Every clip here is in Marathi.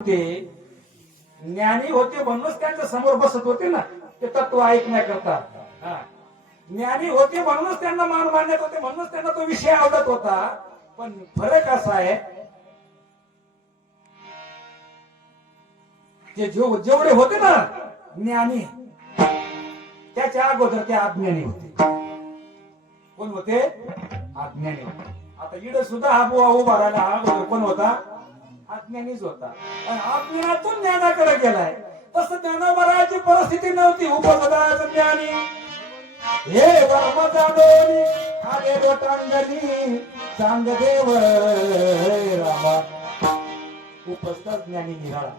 ते ज्ञानी होते म्हणूनच त्यांच्या समोर बसत होते ना, ते तत्व ऐकण्याकरता. ज्ञानी होते म्हणूनच त्यांना मान मानण्यात होते, म्हणूनच त्यांना तो विषय आवडत होता. पण फरक असा आहे, ते जेवढे होते ना ज्ञानी, त्याच्या अगोदर ते अज्ञानी होते. कोण होते? अज्ञानी होते. आता इकडे सुद्धा हा बुवा उभा राहिला, हा अगोदर कोण होता? अज्ञानीच होता. आणि अज्ञानातून ज्ञानाकडे गेलाय. तसं ज्ञानावराची परिस्थिती नव्हती. उपसदाच ज्ञानी हे ब्रह्म जाणोनी आले लोटांगणी सांग देव रामा. उपस्थित ज्ञानी निराळा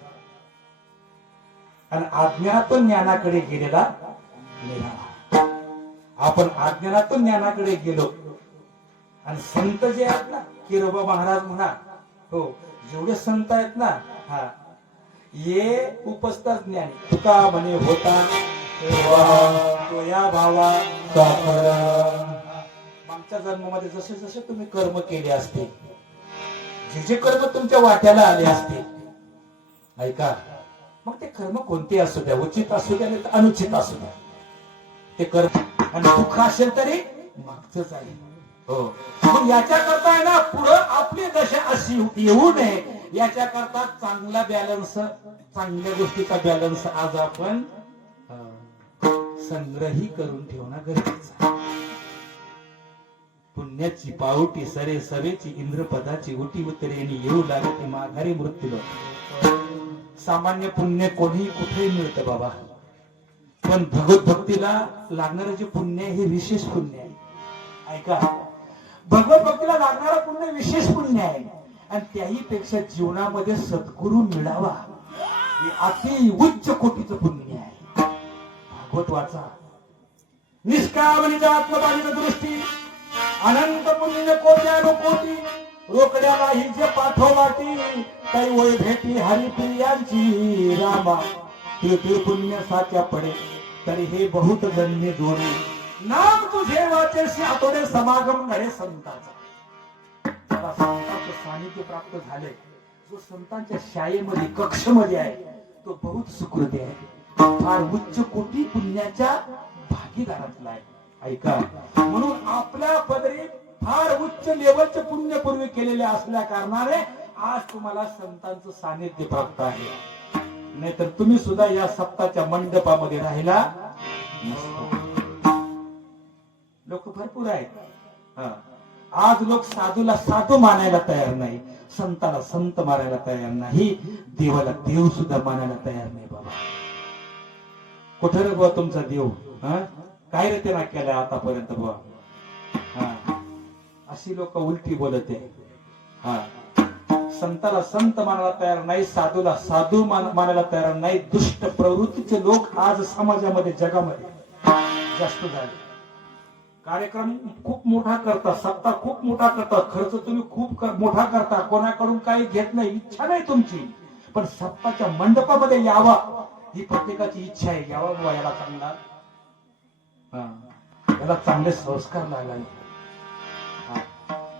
आणि अज्ञानातून ज्ञानाकडे गेलेला निराळा. आपण अज्ञानातून ज्ञानाकडे गेलो आणि संत जे आहेत ना, किरोबा महाराज म्हणा, हो, जेवढे संत आहेत ना, हा, ये उपस्थित ज्ञानी. तुका म्हणे होता तो या भावा मागच्या जन्मामध्ये जसे जसे तुम्ही कर्म केले असते, जे जे कर्म तुमच्या वाट्याला आले असते, ऐका, मग ते कर्म कोणते असू द्या, उचित असू द्या नाही तर अनुचित असू द्या, ते कर्म आणि दुःख असेल तरी मागचंच आहे. हो, मग याच्या करता आहे ना, पुढं आपली दशा अशी येऊ नये याच्या करता चांगला बॅलन्स, चांगल्या गोष्टीचा बॅलन्स आज आपण संग्रही करून ठेवणं गरजेचं आहे. पुण्याची पावटी सरे सवेची इंद्रपदाची उटी उतरेनी येऊ लागते माघारी मृत्यू. सामान्य पुण्य कोणीही कुठेही मिळतं बाबा, पण भगवत भक्तीला लागणारं जे पुण्य आहे हे विशेष पुण्य आहे. ऐका, भगवत भक्तीला लागणारं पुण्य विशेष पुण्य आहे. आणि त्याही पेक्षा जीवनामध्ये सद्गुरू मिळावा हे अति उच्च कोटीचं पुण्य आहे. भागवत वाचा, निष्काम निज आत्मबाणीची दृष्टी अनंत पुण्य कोट्यानुकोटी रोकड्याला ही जे पाठवलाटी काही वय भेटी हरिप्रियांची रामा. ते पुण्य साच्या पडे तरी हे बहुत धन्य जोडे नाम तुझे वाचेशी आतोडे समागम घडे संताचा. संतांचं सानिध्य प्राप्त झाले, जो संतांच्या शाळेमध्ये कक्षमध्ये आहे तो बहुत सुकृती आहे, फार उच्च कोटी पुण्याच्या भागीदारातला आहे. ऐका, म्हणून आपल्या पदरी फार उच्च लेवलचे पुण्य पूर्वी केलेले असल्या कारणाने आज तुम्हाला संतांचं सानिध्य प्राप्त आहे. नाहीतर तुम्ही सुद्धा या सप्ताच्या मंडपामध्ये राहिला नसता. लोक भरपूर आहेत. आज लोक साधूला साधू मानायला तयार नाही, संताला संत मानायला तयार नाही, देवाला देव सुद्धा मानायला तयार नाही. बाबा कुठे रे बुवा तुमचा देव? काय रे त्याला केलंय आतापर्यंत बुवा? अशी लोक उलटी बोलत आहे. संताला संत मानायला तयार नाही, साधूला साधू मानायला तयार नाही. दुष्ट प्रवृत्तीचे लोक आज समाजामध्ये, जगामध्ये जास्त झाले. कार्यक्रम खूप मोठा करता, सप्ताह खूप मोठा करता, खर्च तुम्ही खूप मोठा करता, कोणाकडून काही घेत नाही, इच्छा नाही तुमची, पण सप्ताच्या मंडपामध्ये यावा ही प्रत्येकाची इच्छा आहे. यावा बाबा, याला चांगला, याला चांगले संस्कार लागावे,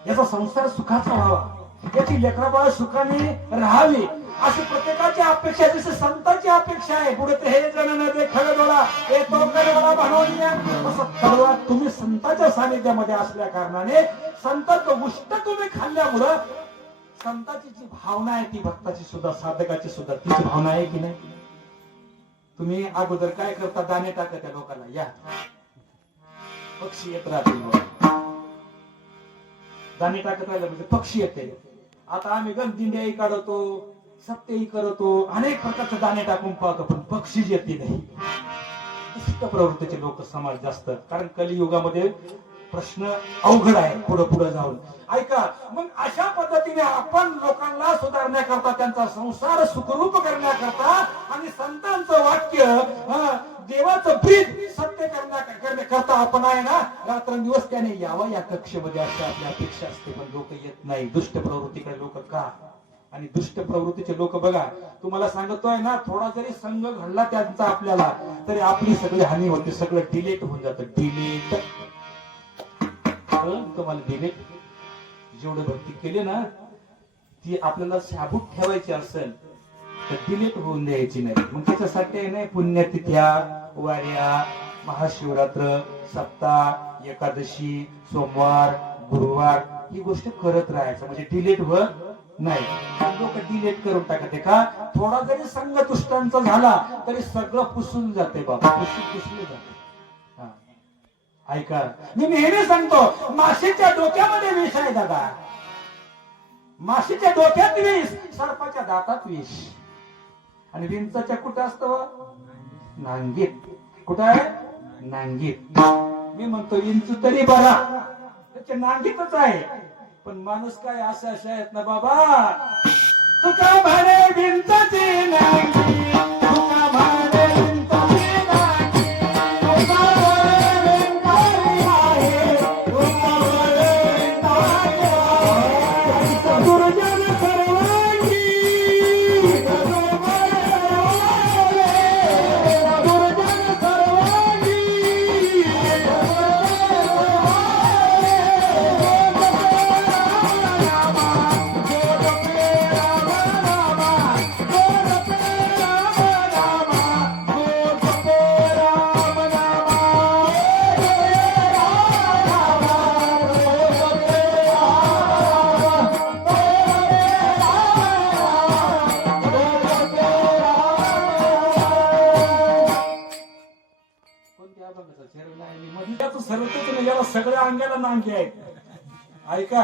याचा संसार सुखाचा व्हावा, याची लेकराबाळ सुखाने राहावी, अशी प्रत्येकाची अपेक्षा. जसे संतांची अपेक्षा आहे, पुढे हे जण न दे खगडोळा हे तो कडोळा बनवूया, असं कडोळा तुम्ही संतांच्या सानिध्यामध्ये असल्या कारणाने, संतांचं उष्ट तुम्ही खाल्ल्यामुळं संतांची जी भावना आहे ती भक्ताची सुद्धा, साधकाची सुद्धा तीच भावना आहे की नाही? तुम्ही अगोदर काय करता? दाणे टाका त्या लोकांना, या पक्षी येत राहतील, दाणे टाकत राहिले म्हणजे पक्षी येते. आता आम्ही दिंड्याही काढतो, सप्तेही करतो, अनेक प्रकारचे दाणे टाकून पाहतो, पण पक्षी येते नाही. दुष्ट प्रवृत्तीचे लोक समाज जास्त, कारण कलियुगामध्ये प्रश्न अवघड आहे पुढे पुढे जाऊन. ऐका, मग अशा पद्धतीने आपण लोकांना सुधारण्याकरता, त्यांचा संसार सुखरूप करण्याकरता आणि संतांचं वाक्य, देवाचं प्रीत सत्य करण्याकरता आपण आहे ना, रात्रंदिवस त्याने यावं या कक्षेमध्ये, अशी आपली अपेक्षा असते. पण लोक येत नाही. दुष्ट प्रवृत्तीकडे लोक का? आणि दुष्ट प्रवृत्तीचे लोक बघा, तुम्हाला सांगतोय ना, थोडा जरी संघ घडला त्यांचा आपल्याला, तरी आपली सगळी हानी होते, सगळं डिलीट होऊन जातं. डिलीट, तुम्हाला डिलीट, जेवढे भक्ती केली ना ती आपल्याला शाबूत ठेवायची असेल तर डिलीट होऊन द्यायची नाही. मग त्याच्यासाठी नाही पुण्यतिथ्या, वाऱ्या, महाशिवरात्र, सप्ताह, एकादशी, सोमवार, गुरुवार ही गोष्ट करत राहायचं, म्हणजे डिलीट होत नाही. लोक डिलीट करून टाकते का? थोडा जरी संघ तुष्टांचा झाला तरी सगळं पुसून जाते बाबा, पुसले जाते. ऐका, मी नेहमी सांगतो, माशीच्या डोक्यामध्ये विष आहे दादा. माशीच्या डोक्यात विष, सर्पाच्या दातात विष, आणि विंचाच्या कुठं असतं? नांगीत. कुठं आहे? नांगीत. मी म्हणतो विंचू तरी बरा, त्याच्या नांगीतच आहे. पण माणूस काय असे आहेत ना बाबा, तुका भाडे विंचाची नांगी, तुका भाडे विंचाची नांगी, तुका भाडे विंचाची आहे, तुका भाडे विंचाची आहे, दुर्जन सर्वांगी, दुर्जन सर्वांगी. सगळ्या अंगाला नांगे आहेत. ऐका,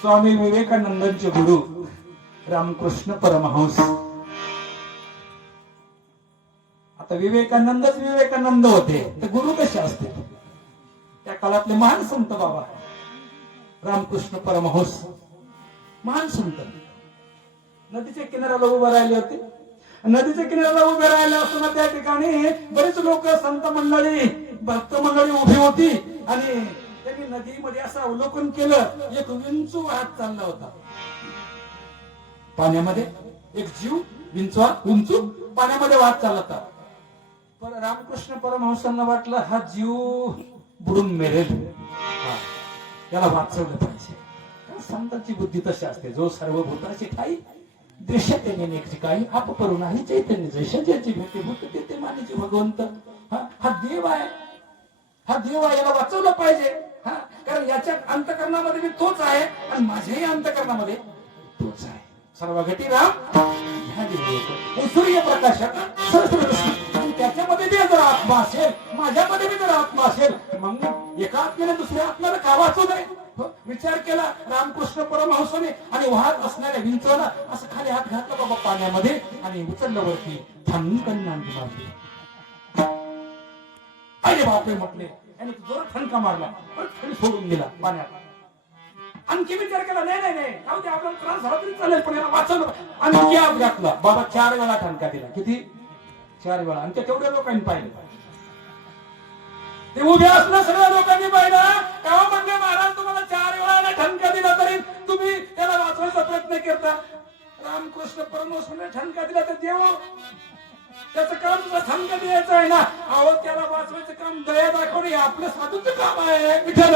स्वामी विवेकानंदांचे गुरु रामकृष्ण परमहंस. आता विवेकानंदच विवेकानंद होते, तर गुरु कसे असते? त्या काळातले महान संत बाबा रामकृष्ण परमहंस, महान संत. नदीच्या किनाऱ्याला उभे राहिले होते. नदीच्या किनाऱ्याला उभे राहिले असताना त्या ठिकाणी बरेच लोक, संत मंडळी, भक्त मंडळी उभी होती, आणि त्यांनी नदीमध्ये असं अवलोकन केलं. एक विंचू वाहत चालला होता पाण्यामध्ये. एक जीव विंचू पाण्यामध्ये वाहत चालला होता. पण रामकृष्ण परमहंसांना वाटलं हा जीव बुडून मेरेल, त्याला वाचवलं पाहिजे. संतांची बुद्धी तशी असते, जो सर्व भूताची ठाई दृश्यते नेनेची काही आप करू नाही चैतन्य जैसे ज्याची भेटे भूत ते मानेचे भगवंत. हा देव आहे, हा देव आहे, याला वाचवलं पाहिजे. कारण याच्या अंतकरणामध्ये मी तोच आहे, आणि माझ्याही अंतकरणामध्ये तोच आहे. सर्व घटी राम सूर्यप्रकाशाचा सरस्वती, त्याच्यामध्ये बी जर आत्मा असेल, माझ्यामध्ये बी जर आत्मा असेल, मग एका आत्म्याने दुसऱ्या आत्म्याला का वाचू नये? विचार केला रामकृष्ण परमहंसाने, आणि वाहत असणाऱ्या विंचूला असं खाली हात घातला बाबा पाण्यामध्ये, आणि उचललं वरती, ठणकन नांगी मारली. अरे बापरे म्हटले, याने जोरात ठणका मारला, परत खाली सोडून गेला पाण्यात. आणखी विचार केला, नाही नाही नाही, जाऊ दे, आपल्याला त्रास झाला तरी चालेल, पण याला वाचवलं. आणखी हात घातला बाबा, 4 वेळा ठणका दिला. किती? 4 वेळा. आणि ते तेवढ्या लोकांनी पाहिलं. ते उभे असलं सगळ्या लोकांनी पाहिलं. तेव्हा म्हणजे महाराज तुम्हाला 4 वेळा ठणका दिला तरी तुम्ही त्याला वाचवायचा प्रयत्न करता. रामकृष्ण परमहंसाने ठणका दिला तर देव त्याचं काम तुला ठणका द्यायचं आहे ना. अहो, त्याला वाचवायचं काम दया दाखवणे हे आपलं साधूचं काम आहे. विठ्ठल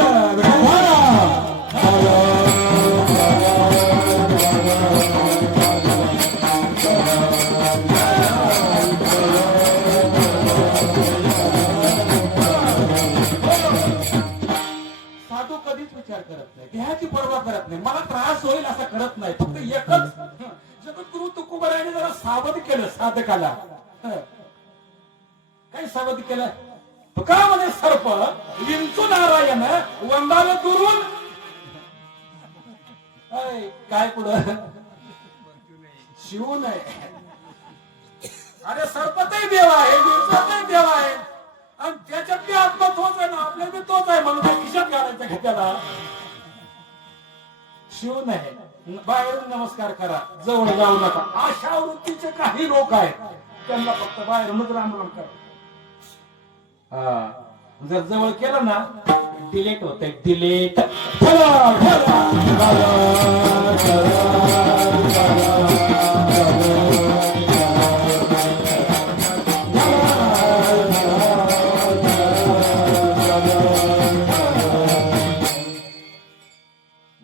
विचार करत नाही, देहाची पर्वा करत नाही, मला त्रास होईल असं करत नाही. फक्त एकच, जगद्गुरु तुकोबारायाने जरा सावध केलं साधकाला. काय सावध केलं? तुकारामध्ये सर्प विंचू नारायण वंदाल करून काय पुढं शिवू नये. अरे सर्पतही देव आहे, विंचूतही देव आहे, आणि त्याच्यात बी आत्मा तोच आहे ना, आपल्या बी तोच आहे, म्हणून खिशात घालायचं घेत्याला. शिव नाही, बाहेरून नमस्कार करा, जवळ जाऊ नका. अशा वृत्तीचे काही लोक आहेत, त्यांना फक्त बाहेरूनच राम राम करा. जर जवळ केलं ना, डिलेट होते, डिलेट.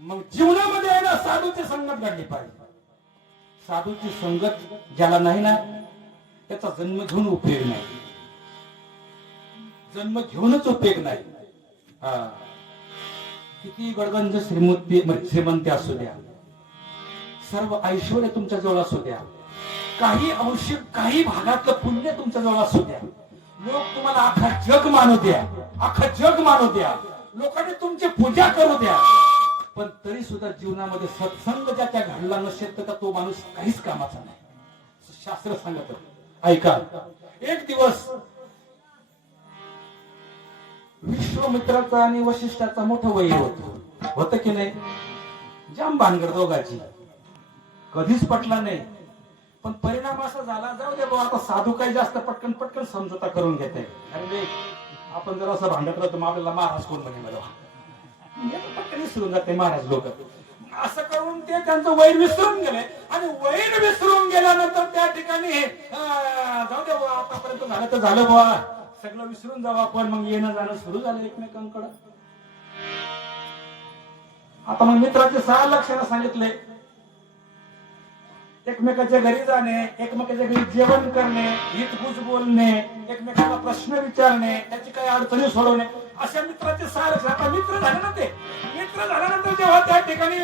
मग जीवनामध्ये आहे ना, साधूची संगत घडली पाहिजे. साधूची संगत ज्याला नाही ना त्याचा जन्म घेऊन उपयोग नाही. जन्म घेऊनच उपयोग नाही. हा, किती गडगंज श्रीमंती असू द्या, सर्व ऐश्वर्य तुमच्या जवळ असू द्या, काही अंश काही भागातलं पुण्य तुमच्या जवळ असू द्या, लोक तुम्हाला अख्खा जग मानू द्या, अख्खा जग मानू द्या, लोकांनी तुमची पूजा करू द्या, पण तरी सुद्धा जीवनामध्ये सत्संग ज्याच्या घडला नसेल तर तो माणूस काहीच कामाचा नाही. शास्त्र सांगत. ऐका, एक दिवस विश्वामित्राचा आणि वशिष्ठाचा मोठं वय होतं की नाही. जाम भानगड दोघाची, कधीच पटला नाही. पण परिणाम असा झाला, जाऊ दे बाबा आता साधू काही जास्त पटकन पटकन समजूता करून घेते. अरे आपण जर असं भांडत राहतो मग आपल्याला महाराज कोण म्हणे, मला पटकन विसरून जाते महाराज लोक. असं करून ते त्यांचं वैर विसरून गेले आणि वैर विसरून गेल्यानंतर त्या ठिकाणी जाऊ दे बाबा आतापर्यंत झालं तर झालं बाबा, सगळं विसरून जावं आपण. मग येणं जाणं सुरू झालं एकमेकांकडं. आता मग मित्राचे 6 लक्षणं सांगितले. एकमेकाच्या घरी जाणे, एकमेकाच्या घरी जेवण करणे, हितगुज बोलणे, एकमेकाला प्रश्न विचारणे, त्याची काही अडचणी सोडवणे, अशा मित्राचे 6 लक्षण. आता मित्र झाले ना, ते मित्र झाल्यानंतर जेव्हा त्या ठिकाणी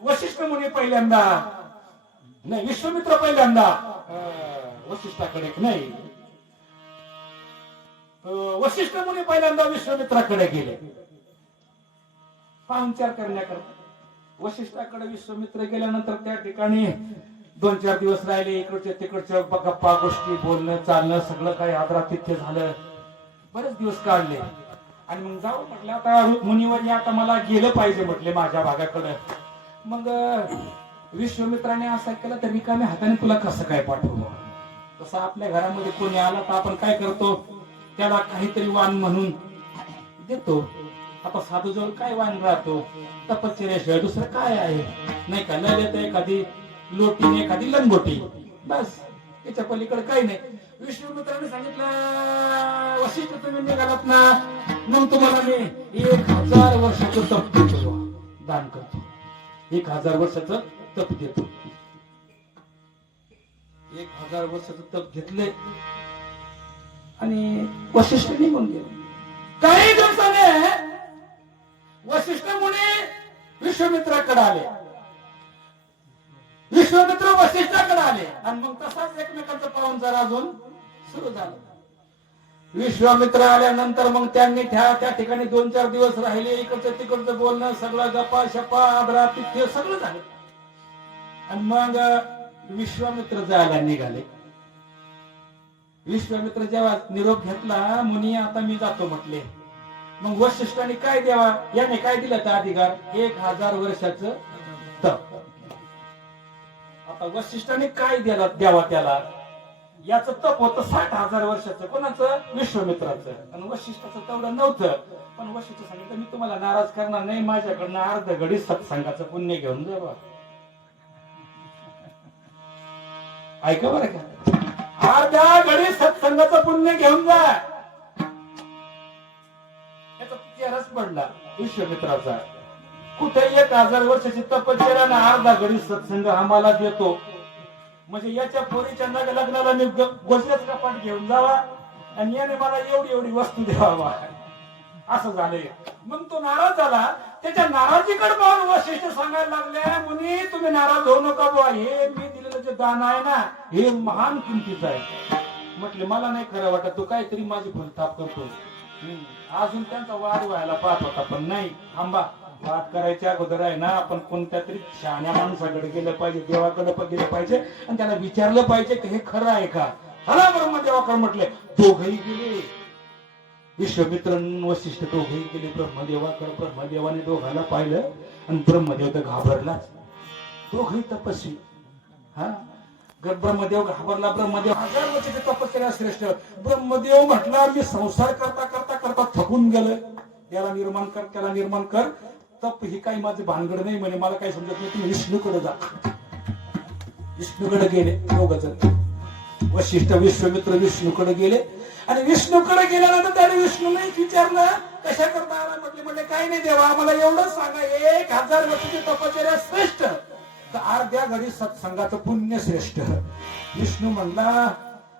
वशिष्ठ मुनी पहिल्यांदा नाही, विश्वामित्र पहिल्यांदा वशिष्ठाकडे नाही, वशिष्ठ मुनी पहिल्यांदा विश्वामित्राकडे गेले पाहुणचार करण्याकरता. वशिष्ठाकडे विश्वामित्र गेल्यानंतर त्या ठिकाणी 2-4 दिवस राहिले. इकडच्या तिकडच्या गप्पा गोष्टी, बोलणं चालणं सगळं काही आदरातिथ्य झालं. बरेच दिवस काढले आणि मग जाऊ म्हटलं आता मुनीवर आता मला गेलं पाहिजे म्हटले माझ्या भागाकडे. मग विश्वामित्राने असं केलं तर रिकाम्या हाताने तुला कसं काय पाठवलं. तसं आपल्या घरामध्ये कोणी आला तर आपण काय करतो, त्याला काहीतरी वाण म्हणून देतो. आता साधू जवळ काय वाण राहतो, तपश्चर्याशिवाय दुसरं काय आहे नाही का. न देता एखादी लोटीने एखादी लंगोटी, बस त्याच्या पलीकडे काही नाही. विश्वामित्राने सांगितलं, वशिष्ठ तुम्ही निघालात ना, मग तुम्हाला मी 1000 वर्षाचं तप देतो, दान करतो. 1000 वर्षाचं तप देतो. 1000 वर्षाचं तप घेतले आणि वशिष्ठ निघून गेले. काही दिवसाने वशिष्ठ मुनी विश्वामित्राकडे आले, विश्वामित्र वशिष्ठाकडे आले आणि मग तसाच एकमेकांचा पाहुणचार अजून सुरू झाला. विश्वामित्र आल्यानंतर मग त्यांनी त्या ठिकाणी 2-4 दिवस राहिले. इकडचं तिकडचं बोलणं, सगळं गप्पा शप्पा आदरातिथ्य सगळं झालं. आणि मग विश्वामित्र जायला निघाले. विश्वामित्र जेव्हा निरोप घेतला, मुनी आता मी जातो म्हटले. मग वशिष्ठाने काय द्यावा, याने काय दिलं त्या अधिकार, 1000 वर्षाचं तप. आता वशिष्ठाने काय द्यावा त्याला, याचं तप होतं 60,000 वर्षाचं. कोणाचं, विश्वामित्राचं. आणि वशिष्ठाचं तेवढं नव्हतं. पण वशिष्ठ सांगितलं मी तुम्हाला नाराज करणार नाही, माझ्याकडनं अर्ध घडी सत्संगाचं पुण्य घेऊन जावा. ऐका बरं का, अर्ध्या घडी सत्संगाचं पुण्य घेऊन जा. याचा चेहराच पडला विश्वामित्राचा. कुठे 1000 वर्षाची तपश्चर्या ना अर्धा घडी सत्संग आम्हाला देतो, म्हणजे याच्या पोरीच्या लग्नाला मी गोजऱ्याच कपाट घेऊन जावा आणि याने मला एवढी वस्तू द्यावा, असं झालंय. मग तो नाराज झाला. त्याच्या नाराजीकडे पाहून वशिष्ठ सांगायला लागले, मुनी तुम्ही नाराज होऊ नका बुवा, हे मी दिलेलं जे दान आहे ना हे महान किमतीचं आहे. म्हटले मला नाही खरं वाटत, तू काहीतरी माझी भलताप करतो. अजून त्यांचा वाद व्हायला पाहत होता, पण नाही, थांबा, वाद करायच्या अगोदर आहे ना आपण कोणत्या तरी शहाण्या माणसाकडे गेलं पाहिजे, देवाकडे गेलं पाहिजे आणि त्याला विचारलं पाहिजे की हे खरं आहे का. चला ब्रह्मदेवाकडे म्हटले. दोघही गेले, विश्वामित्र वशिष्ठ दोघही गेले ब्रह्मदेवाकडे. ब्रह्मदेवाने दोघांना पाहिलं आणि ब्रह्मदेव तर घाबरलाच. दोघही तपस्वी. ब्रह्मदेव घाबरला. ब्रह्मदेव 1000 वर्षाची तपस्या श्रेष्ठ. ब्रह्मदेव म्हटला मी संसार करता करता करता थकून गेलं, याला निर्माण कर, त्याला निर्माण कर. तप ही काही माझे भानगड नाही म्हणे, मला काही समजत नाही, तुम्ही विष्णूकडे जा. विष्णूकडे गेले दोघ जण. वशिष्ठ विश्वामित्र विष्णूकडे गेले आणि विष्णूकडे गेल्यानंतर त्याने विष्णूने विचारलं कशा करता आला. म्हटले काही नाही देवा, आम्हाला एवढंच सांगा, 1000 वर्षाची तपश्चर्या श्रेष्ठ तर अर्ध्या घडी सत्संगाचं पुण्य श्रेष्ठ. विष्णू म्हणला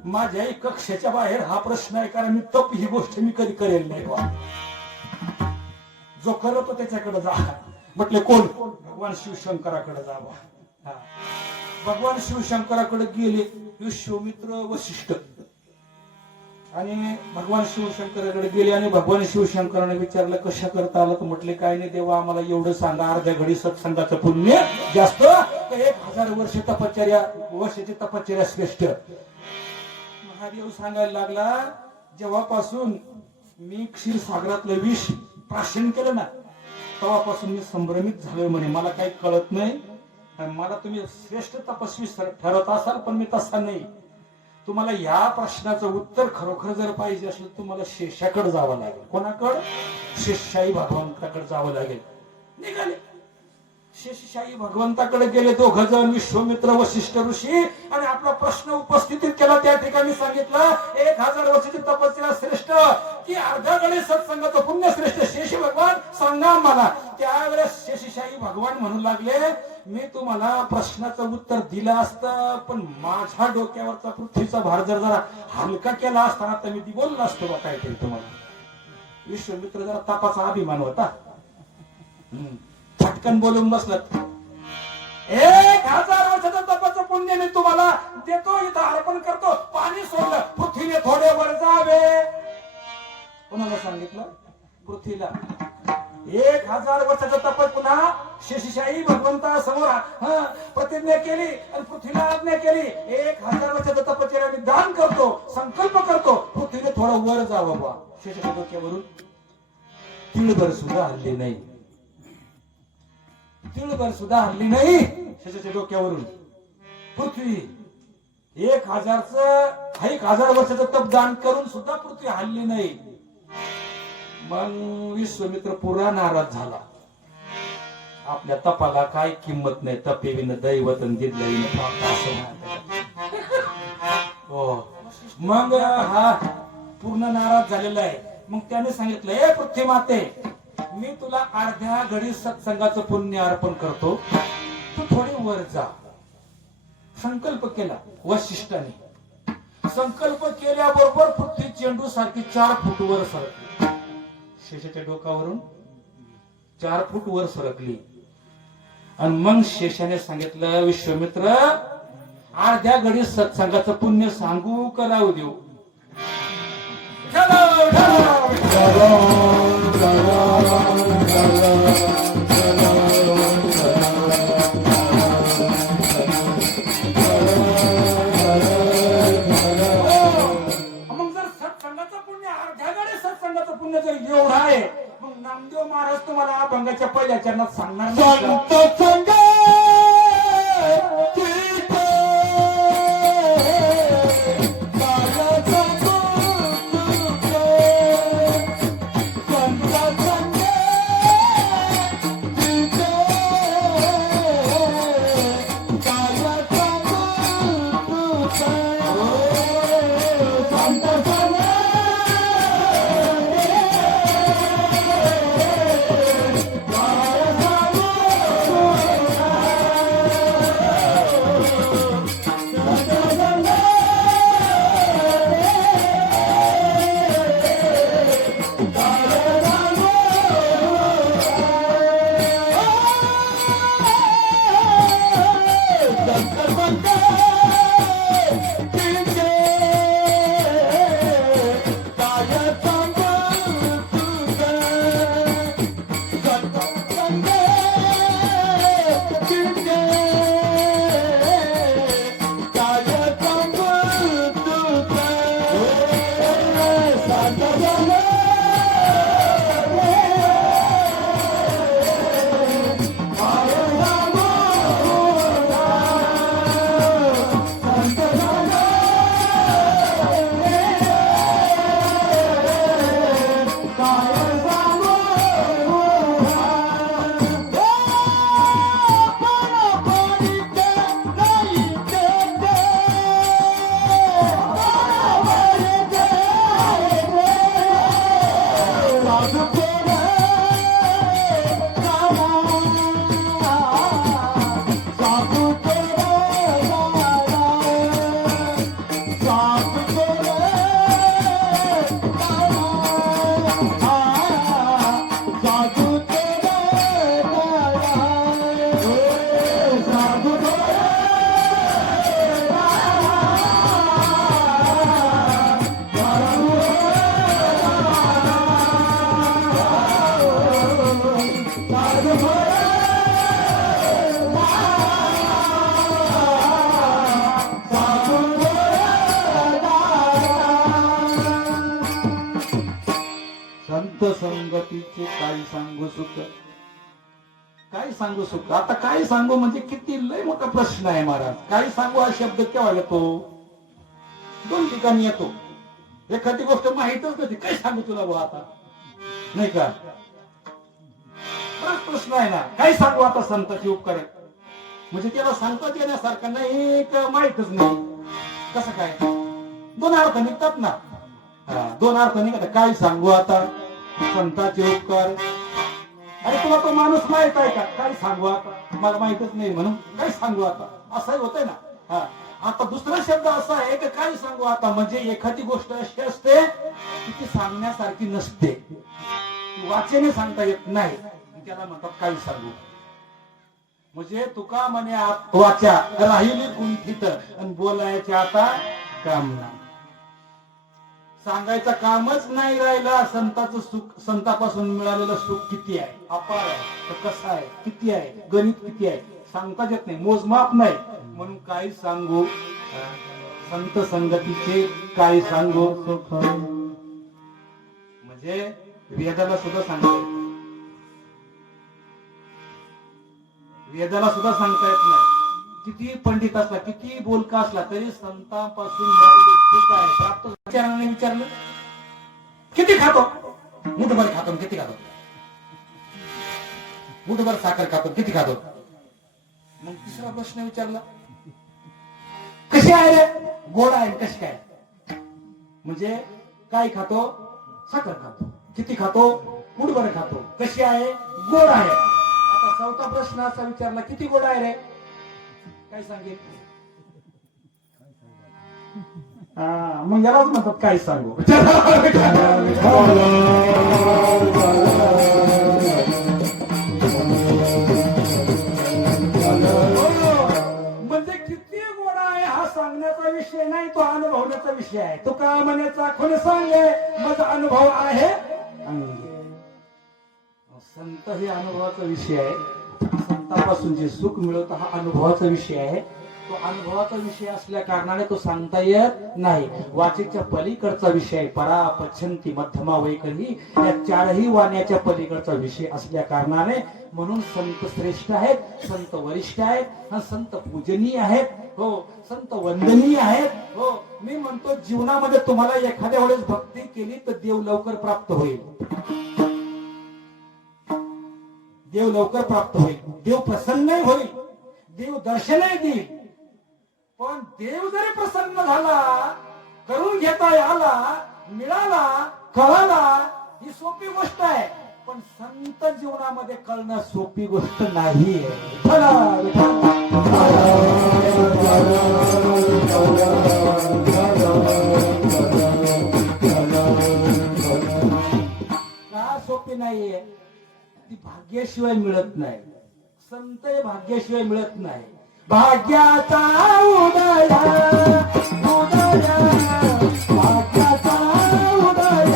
माझ्या कक्षेच्या बाहेर हा प्रश्न आहे, कारण मी तप ही गोष्ट मी कधी करेल नाही बा. जो करतो त्याच्याकडे जा. म्हटले कोण? भगवान शिवशंकराकडे जावा. भगवान शिवशंकराकडे गेले विश्वामित्र वशिष्ठ, आणि भगवान शिवशंकराकडे गेले आणि भगवान शिवशंकराने विचारलं कशा करता आलं? तर म्हटले काय नाही देवा, आम्हाला एवढं सांगा, अर्ध्या घडी सत्संगाचं पुण्य जास्त 1000 वर्ष तपश्चर्या, वर्षाची तपश्चर्या श्रेष्ठ. महादेव सांगायला लागला जेव्हापासून मी क्षीरसागरातलं विष प्राशन केलं ना तेव्हापासून मी संभ्रमित झालोय म्हणे. मला काही कळत नाही. मला तुम्ही श्रेष्ठ तपस्वी ठरवत असाल, पण मी तसा नाही. तुम्हाला या प्रश्नाचं उत्तर खरोखर जर पाहिजे असेल तर तुम्हाला शेषाकडे जावं लागेल. कोणाकडे? शेषशाही भगवंताकडे जावं लागेल. निघाले शेषशाही भगवंताकडे गेले दोघ जण, विश्वामित्र वशिष्ठ ऋषी, आणि आपला प्रश्न उपस्थित केला. त्या ठिकाणी सांगितलं 1000 वर्षाची तपस्या श्रेष्ठ की अर्ध्या घडी सत्संगाचं पुण्य श्रेष्ठ? शेष भगवान सांगा मला. त्यावेळेस शेषशाही भगवान म्हणू लागले मी तुम्हाला प्रश्नाचं उत्तर दिलं असतं, पण माझ्या डोक्यावरचा पृथ्वीचा भार जर जरा हलका केला असताना तर मी ती बोललो असतो बा काहीतरी तुम्हाला. विश्वामित्र जरा तापाचा अभिमान होता, फटकन बोलून बसलात. 1000 वर्षाचं तपाचं पुण्य मी तुम्हाला देतो, इथं अर्पण करतो. पाणी सोडलं, पृथ्वीने थोडे वर जावे. कोणाला सांगितलं? पृथ्वीला. 1000 वर्षाचं तप पुन्हा शेषशाही भगवंता समोर प्रतिज्ञा केली आणि पृथ्वीला आज्ञा केली 1000 वर्षाचं तपश्चर्या मी दान करतो, संकल्प करतो, पृथ्वीने थोडं वर जावं बा. शेषाच्या डोक्यावरून तिळभर सुद्धा हल्ली नाही. तिळभर सुद्धा हल्ली नाही शेषाच्या डोक्यावरून. पृथ्वी 1000 वर्षाचं तप दान करून सुद्धा पृथ्वी हल्ली नाही. मग विश्वामित्र पुरा नाराज झाला. आपल्या तपाला काय किंमत नाही. तपेविन दैवतन दिदलविन प्राप्त असं. मग हा पूर्ण नाराज झालेला आहे. मग त्याने सांगितलं पृथ्वी माते, मी तुला अर्ध्या घडी सत्संगाचं पुण्य अर्पण करतो, तू थोडी वर जा. संकल्प केला वशिष्ठाने. संकल्प केल्याबरोबर पृथ्वी चेंडू सारखी 4 फूट वर सरकली. शेषाच्या डोकावरून 4 फूट वर सरकली. आणि मग शेषाने सांगितलं विश्वामित्र अर्ध्या घडी सत्संगाचं पुण्य सांगू का राहू देऊ? एवढा आहे मग नामदेव महाराज तुम्हाला अभंगाच्या पहिल्या चरणात सांगणार संत संगतीचे काय सांगू सुख, काय सांगू सुख. आता काय सांगू म्हणजे किती लय मोठा प्रश्न आहे महाराज. काय सांगू हा शब्द केव्हा येतो? दोन ठिकाणी येतो. एखादी गोष्ट माहितच नाही, काय सांगू तुला बुवा आता, नाही का? बराच प्रश्न आहे ना. काय सांगू आता संतांचे उपकार आहेत म्हणजे त्याला सांगताच येण्यासारखं नाही का माहितच नाही. कसं काय? दोन अर्थ निघतात ना. दोन अर्थ निघतात. काय सांगू आता संतांचे उपकार. अरे तुला तो माणूस माहित आहे का? काय सांगू आता, मला माहितच नाही म्हणून काय सांगू आता, असंही होतंय ना. आता दुसरा शब्द असा आहे की काय सांगू आता म्हणजे एखादी गोष्ट अशी असते की ती सांगण्यासारखी नसते, वाचेने सांगता येत नाही, त्याला म्हणतात काय सांगू. म्हणजे तुका म्हणे वाचा राहिली कुंठित आणि बोलायचे आता काम नाही. सांगायचं कामच नाही राहिला. संतांचं सुख, संतापासून मिळालेलं सुख किती आहे, अपार आहे, कसं आहे, किती आहे, गणित किती आहे, सांगताच येत नाही, मोजमाप नाही. म्हणून काय सांगू संत संगतीचे, काय सांगू सुख. म्हणजे वेदाला सुद्धा सांगता येत, वेदाला सुद्धा सांगता येत नाही. किती पंडित असला, किती बोलका असला तरी संतांपासून काय प्राप्त. विचारलं किती खातो, मुठभर खातो, किती खातो, मुठभर साखर खातो, किती खातो. मग तिसरा प्रश्न विचारला कशी आहे रे, गोड आहे, कशी काय. म्हणजे काय खातो, साखर खातो, किती खातो, मुठभर खातो, कशी आहे, गोड आहे. आता चौथा प्रश्न असा विचारला किती गोड आहे रे, काय सांगेल. मग यालाच म्हणतात काय सांगू. म्हणजे किती गोड आहे हा सांगण्याचा विषय नाही, तो अनुभवण्याचा विषय आहे. तो का म्हणायचा कोणी सांगे माझा अनुभव आहे. संत हे अनुभवाचा विषय आहे. संतापासून जे सुख मिळवतं हा अनुभवाचा विषय आहे. तो अनुभवाचा विषय असल्या कारणाने तो सांगता येत नाही. वाचेच्या पलीकडचा विषय आहे. परा पच्छंती मध्यमा वैखरी या चारही वाण्याच्या पलीकडचा विषय असल्या कारणाने म्हणून संत श्रेष्ठ आहेत, संत वरिष्ठ आहेत, संत पूजनीय आहेत, हो संत वंदनीय आहेत. हो मी म्हणतो जीवनामध्ये तुम्हाला एखाद्या वेळेस भक्ती केली तर देव लवकर प्राप्त होईल. देव लवकर प्राप्त होईल, देव प्रसन्न होईल, देव दर्शनही देईल. पण देव जरी प्रसन्न झाला, करून घेता आला, मिळाला, कळाला, ही सोपी गोष्ट आहे. पण संत जीवनामध्ये कळणं सोपी गोष्ट नाही. का सोपी नाहीये, ती भाग्याशिवाय मिळत नाही. संत हे भाग्याशिवाय मिळत नाही. भाग्याचा उदय उदय, भाग्याचा उदय,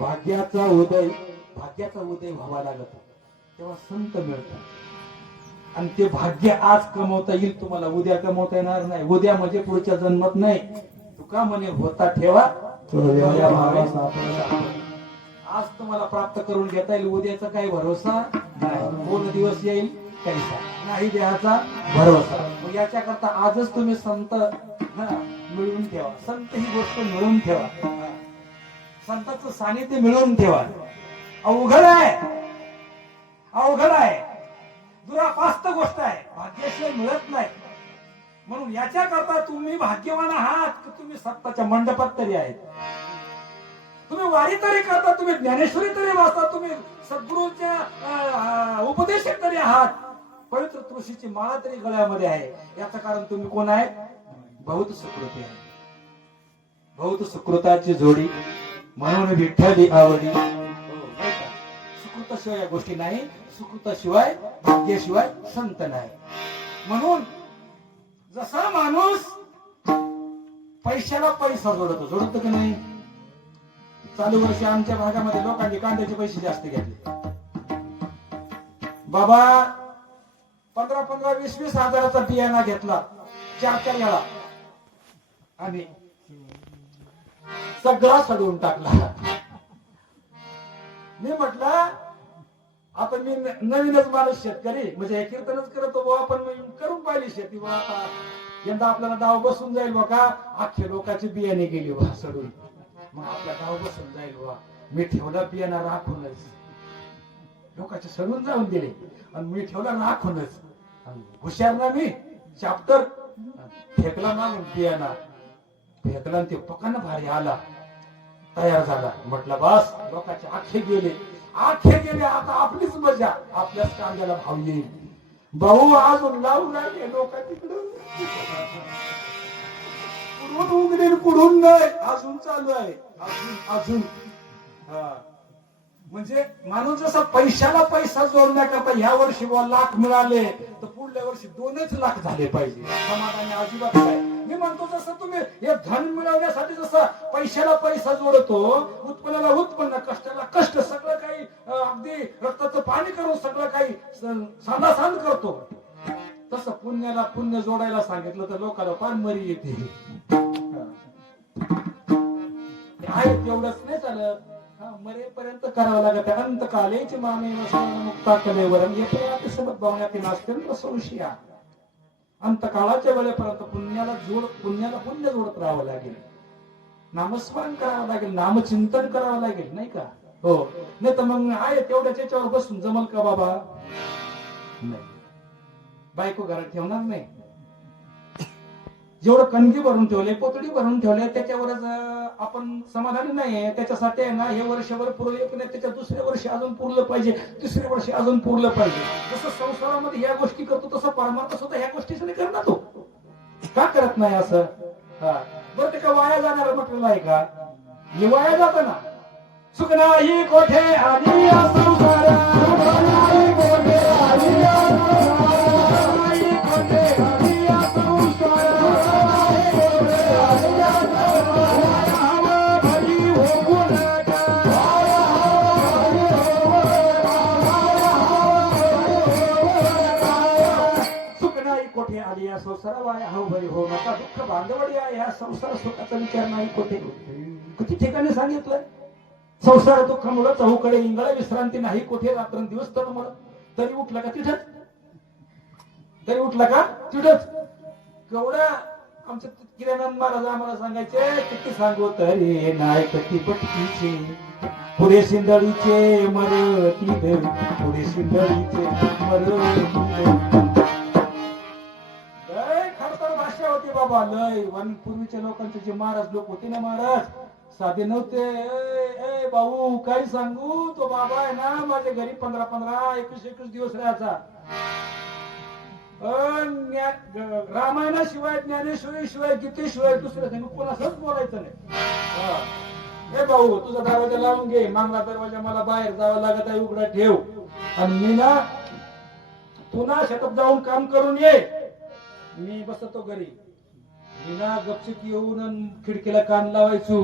भाग्याचा उदय, भाग्याचा उदय व्हावा लागत तेव्हा संत मिळतात. आणि ते भाग्य आज कमवता येईल तुम्हाला, उद्या कमवता येणार नाही. उद्या म्हणजे पुढच्या जन्मात नाही. तुका म्हणे होता ठेवा आज तुम्हाला प्राप्त करून घेता येईल, उद्याचा काही भरोसा नाही. कोण दिवस येईल कैसा नाही देहाचा भरोसा. मग याच्याकरता आजच तुम्ही संत मिळवून ठेवा. संत ही गोष्ट मिळवून ठेवा. संतांचं सानिध्य मिळवून ठेवा. अवघड आहे, अवघड आहे, दुरापास्त गोष्ट आहे, भाग्याशिवाय मिळत नाही. म्हणून याच्या करता तुम्ही भाग्यवान आहात की तुम्ही सत्ताच्या मंडपात तरी आहेत, तुम्ही वारी तरी करता, तुम्ही ज्ञानेश्वरी तरी वाचता, तुम्ही सद्गुरूच्या उपदेशक तरी आहात, पवित्र तुळशीची माळा तरी गळ्यामध्ये आहे. याचं कारण तुम्ही कोण आहे? बहुत सुकृती आहे. बहुत सुकृताची जोडी म्हणून विठ्ठली आवडी. सुकृताशिवाय या गोष्टी नाही, सुकृताशिवाय भाग्याशिवाय संत नाही. म्हणून जसा माणूस पैशाला पैसा जोडतो की नाही. चालू वर्षी आमच्या भागामध्ये लोकांनी कांद्याचे पैसे जास्त घेतले बाबा. 15-15, 20-20 हजाराचा बियाणा घेतला 4-4 वेळा आणि सगळा सडवून टाकला. मी म्हटलं आता मी नवीनच माणूस शेतकरी, म्हणजे हे कीर्तनच करतो बाबा, पण मी करून पाहिली शेती बाबा. आता यंदा आपल्याला डाव बसून जाईल बघा, अख्खे लोकांची बियाणे गेली बा सडून, मग आपला डाव बसून जाईल बा. मी ठेवला बियाणा राखूनच, लोकांचे सडून जाऊन दिले आणि मी ठेवला राखूनच. हुशार ना मी, चाप्टर फेकला ना बियाणा, फेकला ते पकाना भारी आला, तयार झाला. म्हटलं बस लोकांचे आखे गेले, आता आपलीच मजा, आपल्याच कांद्याला भाव येईल. भाऊ अजून लावून राहिले लोक तिकडून, कुठून उघडेल कुठून नाही, अजून चालू आहे, अजून. म्हणजे माणूस जसा पैशाला पैसा जोडण्याकरता ह्या वर्षी लाख मिळाले तर पुढल्या वर्षी 2च लाख झाले पाहिजे, समाधानी अजिबात काय. मी म्हणतो जसं तुम्ही हे धन मिळवण्यासाठी जसं पैशाला पैसा जोडतो, उत्पन्नाला उत्पन्न, कष्टाला कष्ट, सगळं काही अगदी रक्ताचं पाणी करून सगळं काही सांडासांड करतो, तसं पुण्याला पुण्य जोडायला सांगितलं तर लोकांना पानमरी येते. आहे तेवढंच नाही चालत, मरेपर्यंत करावं लागत. अंतकालेची माने मुक्ता कलेवर संशया. अंतकाळाच्या वेळेपर्यंत पुण्याला पुण्य जोडत राहावं लागेल, नामस्मरण करावं लागेल, नामचिंतन करावं लागेल, नाही का? हो, नाही तर मग आहे तेवढ्याच याच्यावर बसून जमल का बाबा? नाही. बायको घरात ठेवणार नाही, जेवढं कणगी भरून ठेवले, पोतडी भरून ठेवले, त्याच्यावरच आपण समाधानी नाही. त्याच्यासाठी आहे ना, हे वर्षभर पुरले की नाही, त्याच्या दुसऱ्या वर्षी अजून पुरलं पाहिजे, तिसऱ्या वर्षी अजून पुरलं पाहिजे. जसं संसारामध्ये ह्या गोष्टी करतो तसं परमार्थ सुद्धा ह्या गोष्टीच नाही करणार. तो का करत नाही असं? बरं, ते का वाया जाणार म्हटलेलं आहे का? हे वाया जात ना. सुख नाही कोठे आली संसार, संसार वाया हो भरी हो नका, दुःख बांधवडी आहे या संसार सुखाचा विचार नाही कोठे. किती ठिकाणी सांगितलंय, संसार दुःखामुळे चहूकडे इंगळ, विश्रांती नाही कोठे, रात्रंदिवस तळमळ. तरी उठला का तिथंच, तरी उठला का तिथंच. केवढ्या आमच्या किरानंद महाराज आम्हाला सांगायचे, किती सांगू तरी नाही कती पटकीचे, पुढे शिंदळीचे मरती देव, पुढे शिंदळीचे मरती. बाबा लय वन पूर्वीच्या लोकांचे जे महाराज लोक होते ना, महाराज साधे नव्हते. भाऊ काय सांगू, तो बाबा आहे ना माझ्या घरी 15-15, 21-21 दिवस राहायचा. रामायणाशिवाय, ज्ञानेश्वरी शिवाय, गीतेशिवाय दुसऱ्या संग कोणासच बोलायचं नाही. हे भाऊ तुझा दरवाजा लावून घे, मागला दरवाजा मला बाहेर जावं लागत आहे, उघडा ठेव, आणि मी ना पुन्हा शेतात जाऊन काम करून ये, मी बसतो घरी. बिना गपचूप येऊन खिडकीला कान लावायचो.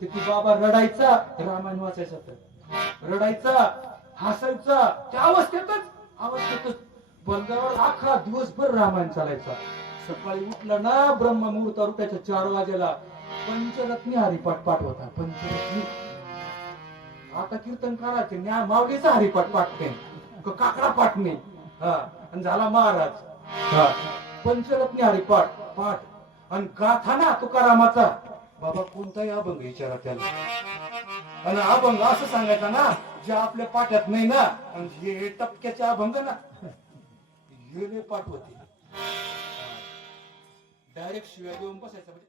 ती बाबा रडायचा, रामायण वाचायचं तर रडायचा, हसायचा, त्या अवस्थेतच बंगावर आखा दिवसभर रामायण चालायचा. सकाळी उठला ना ब्रह्ममुहूर्तावर त्याच्या 4 वाजेला पंचरत्नी हरिपाठ पाठ होता. पंचरत्नी आता कीर्तन करायचे, माऊलीचा हरिपाठ पाठते, काकडा पाठणे. आणि झाला महाराज. पंचरत्नी हरिपाठ पाठ आणि गाथा ना तुकारामाचा. बाबा कोणताही अभंग विचारा त्याला, आणि अभंग असं सांगायचा ना जे आपल्या पाठ्यात नाही ना, आणि हे टपक्याचे अभंग ना हे पाठ होते. डायरेक्ट शिव्या देऊन बसायचं म्हणजे